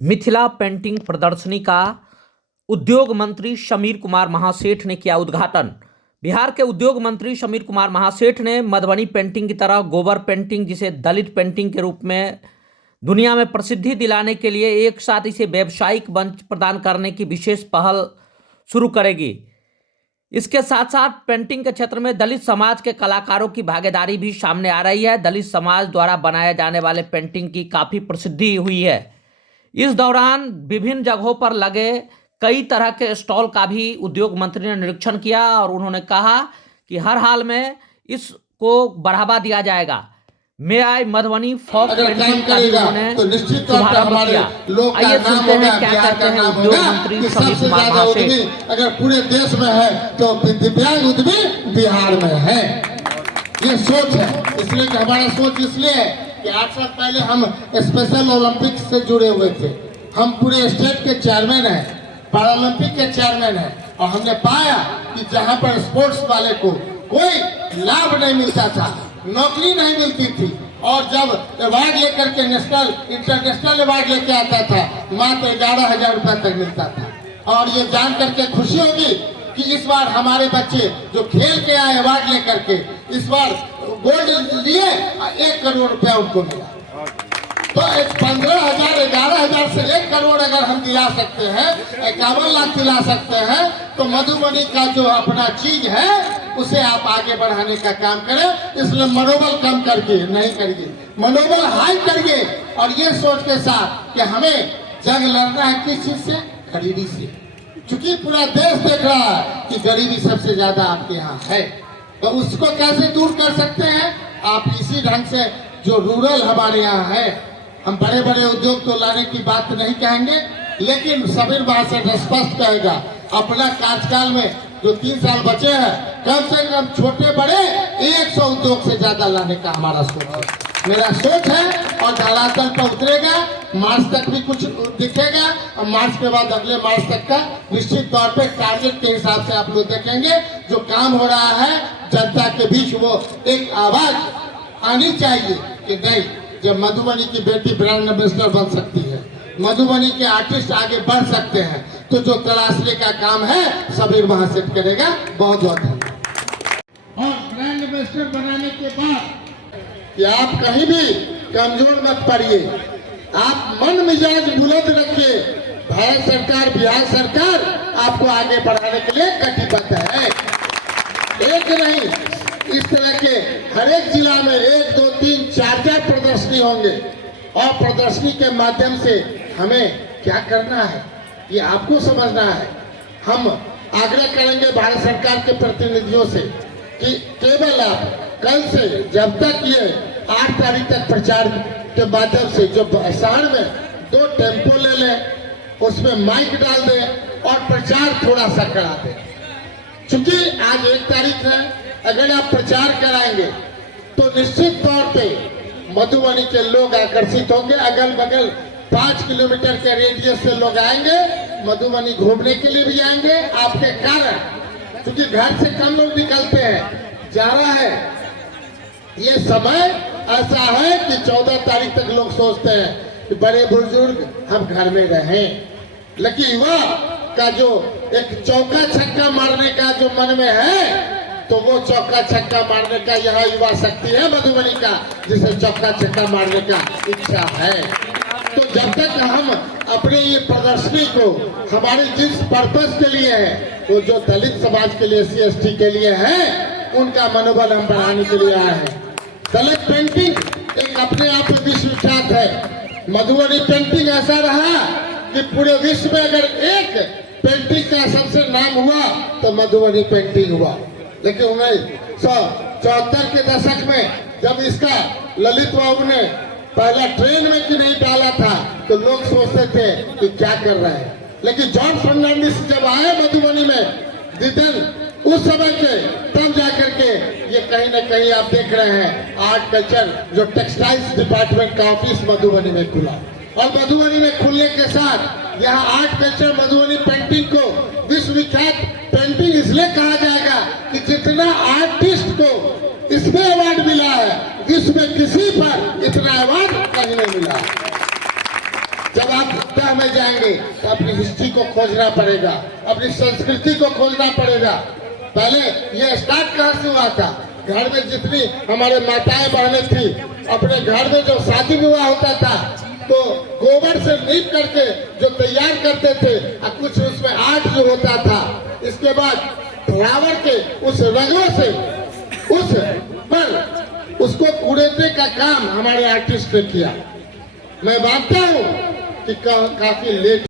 Mithila painting प्रदर्शनी का उद्योग मंत्री शमीर कुमार महासेठ ने किया उद्घाटन। बिहार के उद्योग मंत्री शमीर कुमार महासेठ ने मधुबनी पेंटिंग की तरह गोबर पेंटिंग, जिसे दलित पेंटिंग के रूप में दुनिया में प्रसिद्धि दिलाने के लिए एक साथ इसे व्यावसायिक मंच प्रदान करने की विशेष पहल शुरू करेगी। इसके साथ साथ पेंटिंग के क्षेत्र में दलित समाज के कलाकारों की भागीदारी भी सामने आ रही है। दलित समाज द्वारा बनाए जाने वाले पेंटिंग की काफ़ी प्रसिद्धि हुई है। इस दौरान विभिन्न जगहों पर लगे कई तरह के स्टॉल का भी उद्योग मंत्री ने निरीक्षण किया और उन्होंने कहा कि हर हाल में इसको बढ़ावा दिया जाएगा। मे आई मधुबनी फोक पेंटिंग का भी उन्होंने शुभारंभ किया। आइए सुनते हैं क्या कहते हैं उद्योग मंत्री शमीर कुमार महासेठ। अगर पूरे देश में है तो दिव्यांग उद्यमी बिहार में है, ये सोच है। इसलिए कि हमारा सोच इसलिए है कि 8 साल पहले हम स्पेशल ओलंपिक्स से जुड़े हुए थे। हम पूरे स्टेट के चेयरमैन हैं, पैरालंपिक के चेयरमैन हैं, और हमने पाया कि जहां पर स्पोर्ट्स वाले को कोई लाभ नहीं मिलता था, नौकरी नहीं मिलती थी, और जब अवार्ड लेकर के नेशनल इंटरनेशनल अवार्ड लेके आता था मात्र 11,000 रुपये तक मिलता था। और ये जान करके खुशी होगी कि इस बार हमारे बच्चे जो खेल के आए अवार्ड लेकर के, इस बार गोल्ड लिए 1 करोड़ रुपया उनको मिला। तो 15,000 11,000 से 1 करोड़ अगर हम दिला सकते हैं, 51 लाख दिला सकते हैं, तो मधुबनी का जो अपना चीज है उसे आप आगे बढ़ाने का काम करें। इसलिए मनोबल कम करके नहीं करिए, मनोबल हाई करिए, और ये सोच के साथ कि हमें जंग लड़ना है किस चीज से? गरीबी से। क्योंकि पूरा देश देख रहा है कि गरीबी सबसे ज्यादा आपके यहाँ है, तो उसको कैसे दूर कर सकते हैं? आप इसी ढंग से जो रूरल हमारे यहाँ है, हम बड़े बड़े उद्योग तो लाने की बात नहीं कहेंगे, लेकिन समीर महासेठ स्पष्ट कहेगा अपना कार्यकाल में जो 3 साल बचे हैं, कम से कम छोटे बड़े 100 उद्योग से ज्यादा लाने का हमारा सोच है, मेरा सोच है। और धरातल पर उतरेगा, मार्च तक भी कुछ दिखेगा, और मार्च के बाद अगले मार्च तक का निश्चित तौर पे टारगेट के हिसाब से आप लोग देखेंगे। जो काम हो रहा है जनता के बीच, वो एक आवाज आनी चाहिए कि नहीं, जब मधुबनी की बेटी ब्रांड एम्बेसडर बन सकती है, मधुबनी के आर्टिस्ट आगे बढ़ सकते हैं, तो जो तलाशने का काम है शमीर महासेठ करेगा। बहुत बहुत धन्यवाद। और ब्रांड एम्बेसडर बनाने के बाद कि आप कहीं भी कमजोर मत पड़िए, आप मन मिजाज बुलंद रखिए। भारत सरकार, बिहार सरकार आपको आगे बढ़ाने के लिए कटिबद्ध है। एक नहीं, इस तरह के हर एक जिला में 1, 2, 3, 4 प्रदर्शनी होंगे, और प्रदर्शनी के माध्यम से हमें क्या करना है ये आपको समझना है। हम आग्रह करेंगे भारत सरकार के प्रतिनिधियों से कि केवल आप कल से जब तक ये 8 तारीख तक प्रचार के माध्यम से जो शहर में 2 टेम्पो ले लें, उसमें माइक डाल दें और प्रचार थोड़ा सा करा दें। क्योंकि आज 1 तारीख है, अगर आप प्रचार कराएंगे तो निश्चित तौर पे मधुबनी के लोग आकर्षित होंगे। अगल बगल 5 किलोमीटर के रेडियस से लोग आएंगे, मधुबनी घूमने के लिए भी आएंगे आपके कारण, क्योंकि घर से कम लोग निकलते हैं। जा रहा है ये समय ऐसा है कि 14 तारीख तक लोग सोचते हैं कि बड़े बुजुर्ग हम घर में रहें, लेकिन युवा का जो एक चौका छक्का मारने का जो मन में है, तो वो चौका छक्का मारने का यहाँ युवा शक्ति है मधुबनी का, जिसे चौका छक्का मारने का इच्छा है। तो जब तक हम अपने ये प्रदर्शनी को हमारे जिस पर्पस के लिए है, वो जो दलित समाज के लिए, SC/ST के लिए है, उनका मनोबल हम बढ़ाने के लिए आए हैं। दलित पेंटिंग एक अपने आप में विश्व विख्यात है। मधुबनी पेंटिंग ऐसा रहा कि पूरे विश्व में अगर एक पेंटिंग का सबसे नाम हुआ तो मधुबनी पेंटिंग हुआ। लेकिन 1974 के दशक में जब इसका ललित बाबू ने पहला ट्रेन में कि नहीं डाला था, तो लोग सोचते थे कि क्या कर रहे हैं। लेकिन जॉर्ज फर्नांडिस जब आए मधुबनी में उस समय के, तब जाकर के ये कहीं ना कहीं आप देख रहे हैं आर्ट कल्चर जो टेक्सटाइल्स डिपार्टमेंट का ऑफिस मधुबनी में खुला। और मधुबनी में खुलने के साथ यहाँ आर्ट कल्चर मधुबनी पेंटिंग को विश्व विख्यात पेंटिंग इसलिए कहा जाएगा कि जितना आर्टिस्ट को इसमें अवार्ड मिला है, विश्व में किसी पर इतना अवार्ड कहीं नहीं मिला। जब आप तह में जाएंगे तो अपनी हिस्ट्री को खोजना पड़ेगा, अपनी संस्कृति को खोजना पड़ेगा। पहले ये स्टार्ट कहाँ से हुआ था? घर में जितनी हमारे माताएं बहनें थी, अपने घर में जो शादी विवाह होता था तो गोबर से लीप करके जो तैयार करते थे और कुछ उसमें आर्ट जो होता था, इसके बाद फ्लावर के उस रंगों से उस पर उसको कुरेदने का काम हमारे आर्टिस्ट ने किया। मैं मानता हूँ कि काफी लेट